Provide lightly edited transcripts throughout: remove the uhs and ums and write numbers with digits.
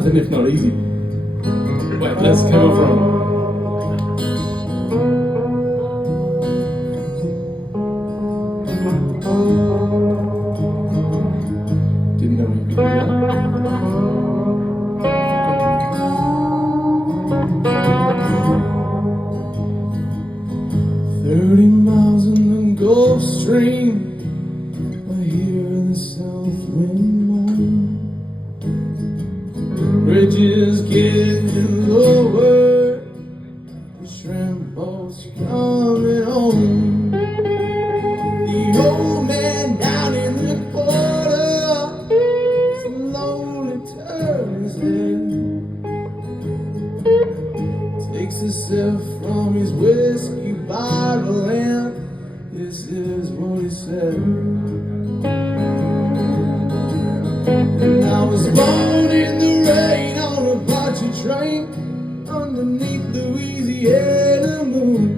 nothing if not easy. Wait, let's come from. Didn't know we could do that. 30 miles in the Gulf Stream, I hear the south wind moan. Bridges getting lower, the shrimp boats coming home. The old man down in the corner slowly turns his head, takes a sip from his whiskey bottle, and this is what he said. And I was born in the rain on a Apache train underneath Louisiana moon.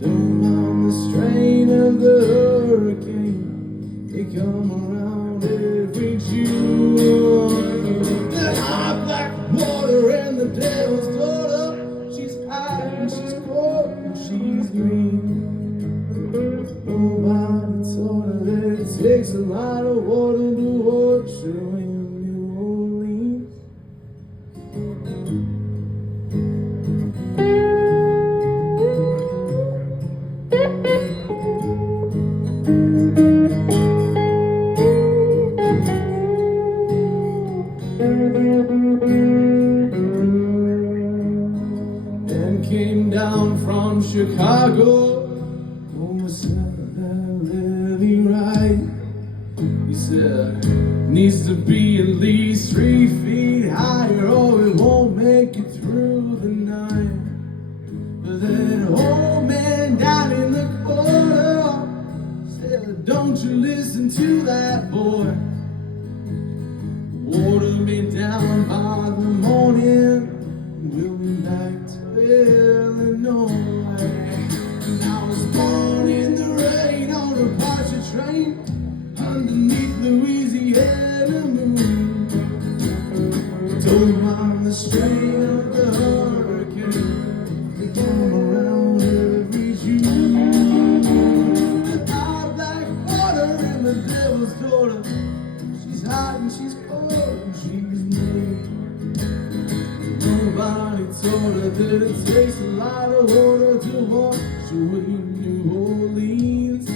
Don't mind the strain of the hurricane, they come around every June. The hot black water and the devil's daughter, she's hot and she's cold and she's green. Nobody told her that it takes a lot of water to wash her in New Orleans. And came down from Chicago, almost said that levee right. He said, needs to be at least 3 feet higher or it won't make it through the night. But that old man down in the corner said, don't you listen to that boy. Water me down by the morning, we'll be back to Illinois. And I was born in the rain on a Apache train underneath Louisiana moon. Don't mind the strain of the hurricane, they come around every June. The hot black water and the devil's daughter, she's hot and she's cold and she's mean. Nobody told her that it takes a lot of water to wash away New Orleans.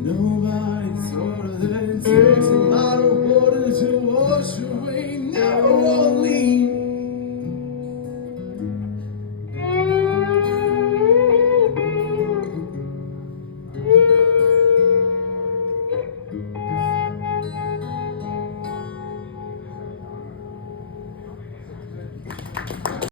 Nobody told her that it takes a